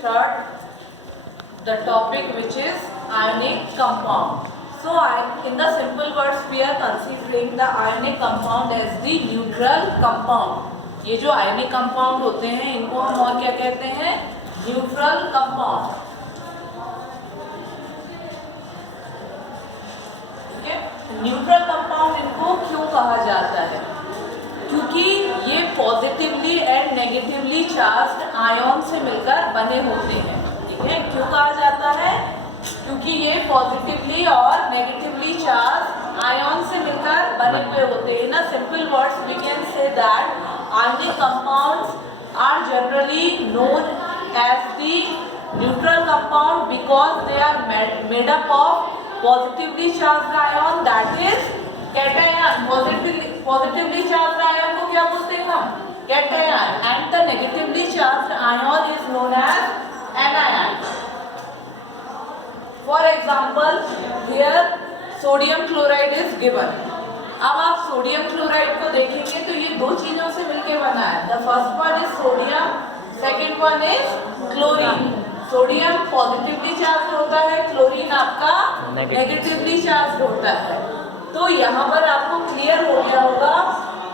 Third, the topic which is ionic compound. So, in the simple words, we are considering the ionic compound as the neutral compound. ये जो ionic compound होते हैं इनको हम और क्या कहते हैं? Neutral compound. ठीक है? Neutral compound इनको क्यों कहा जाता है? क्योंकि ये positively and negatively charged ion से मिलकर बने होते हैं. ठीक है? क्यों कहा जाता है? क्योंकि ये पॉजिटिवली और नेगेटिवली चार्ज आयन से मिलकर बने हुए होते हैं. In simple words we can say that ionic compounds are generally known as the neutral compound because they are made up of positively charged ion, that is cation. Positively charged ion को क्या बोलते हैं हम? Cation. And the negatively charged ion is known as anion. For example, here sodium chloride is given. अब आप sodium chloride को देखेंगे तो ये दो चीजों से मिलकर बना है. The first one is sodium, second one is chlorine. Sodium positively charge होता है, क्लोरीन आपका नेगेटिवली चार्ज होता है. तो यहाँ पर आपको क्लियर हो गया होगा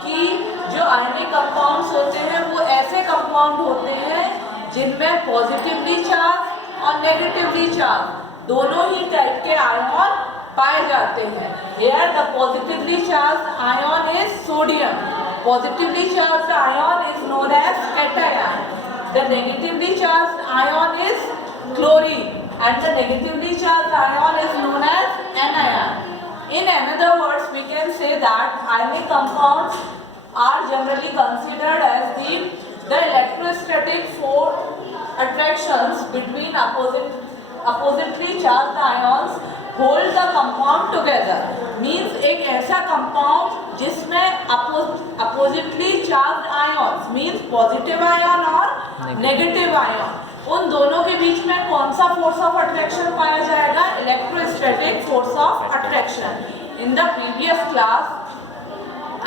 कि जो आयनिक कंपाउंड्स होते हैं वो ऐसे कंपाउंड होते हैं जिनमें पॉजिटिवली चार्ज और नेगेटिवली चार्ज दोनों ही टाइप के आयन पाए जाते हैं. Here the positively charged ion is sodium. Positively charged ion is known as cation. The negatively charged ion is chlorine, and the negatively charged ion is known as anion. In another words, we can say that ionic compounds are generally considered as the electrostatic force attractions between oppositely charged ions hold the compound together. Means एक ऐसा compound जिसमें oppositely charged ions means positive ion और negative ion, उन दोनों के बीच में कौन सा force of attraction पाया जाएगा? Electrostatic force of attraction. In the previous class,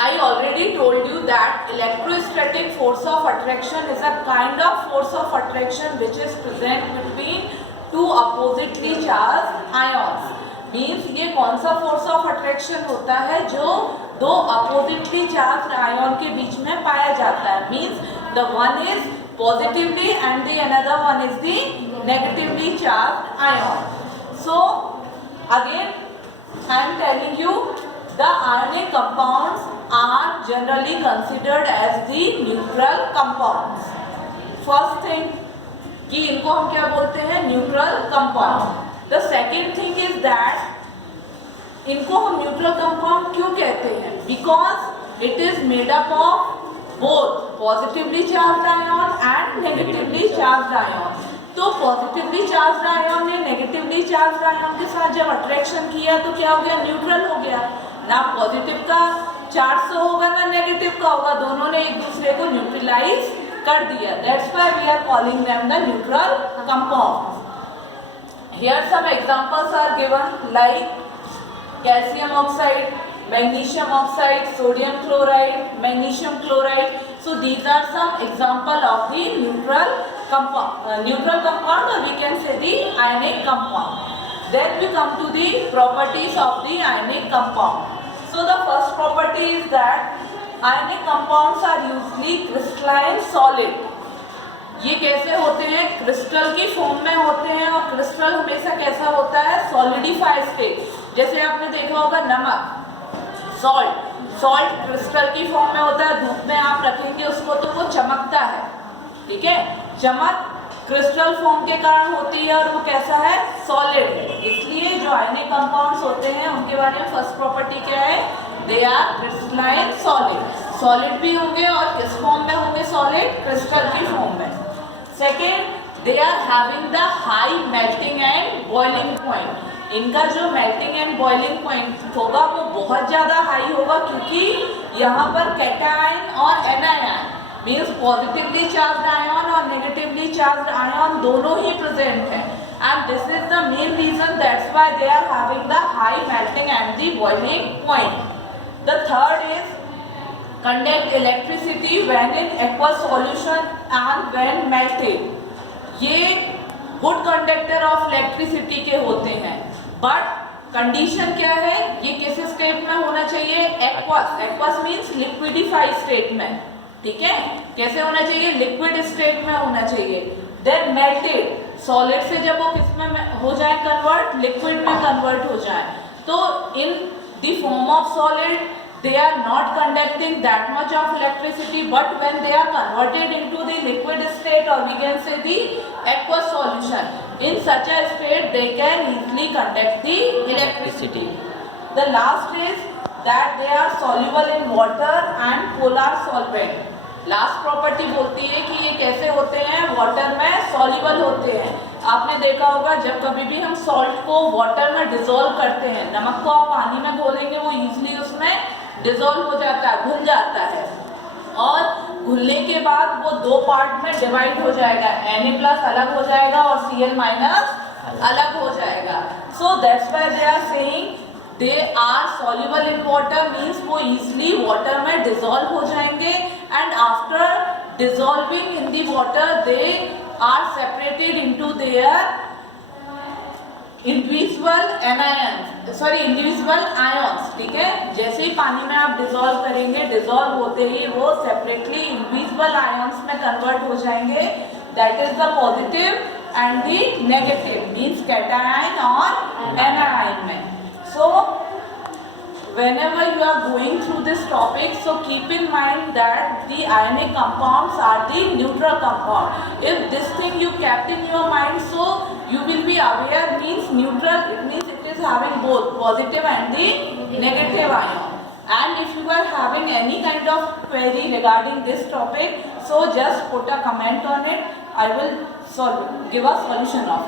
I already told you that electrostatic force of attraction is a kind of force of attraction which is present between two oppositely charged ions. Means ये कौन सा force of attraction होता है जो दो oppositely charged ion के बीच में पाया जाता है. Means the one is positively and the another one is the negatively charged ion. So again I am telling you the ionic compounds are generally considered as the neutral compounds. First thing कि इनको हम क्या बोलते हैं? Neutral compound. The second thing is that इनको हम neutral compound क्यों कहते हैं? Because it is made up of both positively charged ion and negatively charged ion. तो पॉजिटिवली चार्ज्ड आयन ने नेगेटिवली चार्ज्ड आयन के साथ जब अट्रैक्शन किया तो क्या हो गया? न्यूट्रल हो गया. ना पॉजिटिव का चार्ज होगा ना नेगेटिव का होगा, दोनों ने एक दूसरे को न्यूट्रलाइज कर दिया. That's why we are calling them the neutral compounds. Here some examples are given like calcium oxide, magnesium oxide, sodium chloride, magnesium chloride. So these are some example of the neutral compound, or we can say the ionic compound. Then we come to the properties of the ionic compound. So the first property is that ionic compounds are usually crystalline solid. ये कैसे होते हैं? Crystal की form में होते हैं, और crystal हमेशा कैसा होता है? Solidified state. जैसे आपने देखा होगा नमक, सॉल्ट क्रिस्टल की फॉर्म में होता है. धूप में आप रखेंगे उसको तो वो चमकता है. ठीक है? चमक क्रिस्टल फॉर्म के कारण होती है और वो कैसा है? सॉलिड है. इसलिए जो आयनिक कंपाउंड्स होते हैं उनके बारे में फर्स्ट प्रॉपर्टी क्या है? They are crystalline solid. Solid भी होंगे और किस फॉर्म में होंगे? सॉलिड क्रिस्टल की फॉर्म में. Second, they are having the high melting and boiling point. इनका जो मेल्टिंग एंड बॉइलिंग पॉइंट होगा वो बहुत ज़्यादा हाई होगा क्योंकि यहाँ पर कैटायन और anion means positively charged ion और नेगेटिवली चार्ज्ड आयन दोनों ही प्रेजेंट है. And this is the main reason that's why they are having the high melting and the boiling point. The third is conduct electricity when in aqueous solution and when melted. ये good conductor of electricity के होते हैं, but condition क्या है, ये किस state में होना चाहिए, aqueous, aqueous means liquefied state में, ठीक है, कैसे होना चाहिए, लिक्विड स्टेट में होना चाहिए। देन मेल्टेड, सॉलिड से जब वो किस में हो जाए कन्वर्ट, लिक्विड में कन्वर्ट हो जाए, तो in the form of solid they are not conducting that much of electricity, but when they are converted into the liquid state, or we can say the aqueous solution, in such a state they can easily conduct the electricity. The last is that they are soluble in water and polar solvent. Last property बोलती है कि ये कैसे होते हैं, water में soluble होते हैं। आपने देखा होगा जब कभी भी हम सॉल्ट को वाटर में डिसॉल्व करते हैं, नमक को आप पानी में घोलेंगे वो इजीली उसमें डिसॉल्व हो जाता है, घुल जाता है, और घुलने के बाद वो दो पार्ट में डिवाइड हो जाएगा, Na+ अलग हो जाएगा और Cl- अलग हो जाएगा। So that's why they are saying they are soluble in water, means वो इजीली वाटर में डिसॉल्व हो जाएंगे, and after dissolving in the water they are separated into their individual ions, ठीक है। जैसे ही पानी में आप डिसॉल्व करेंगे, डिसॉल्व होते ही वो सेपरेटली इंडिविजुअल आयंस में कन्वर्ट हो जाएंगे, that is the positive and the negative, means cation और एनायन में। So whenever you are going through this topic, so keep in mind that the ionic compounds are the neutral compound. If this thing you kept in your mind, so you will be aware, means neutral, it means it is having both positive and the negative ion. And if you are having any kind of query regarding this topic, so just put a comment on it, I will give a solution of it.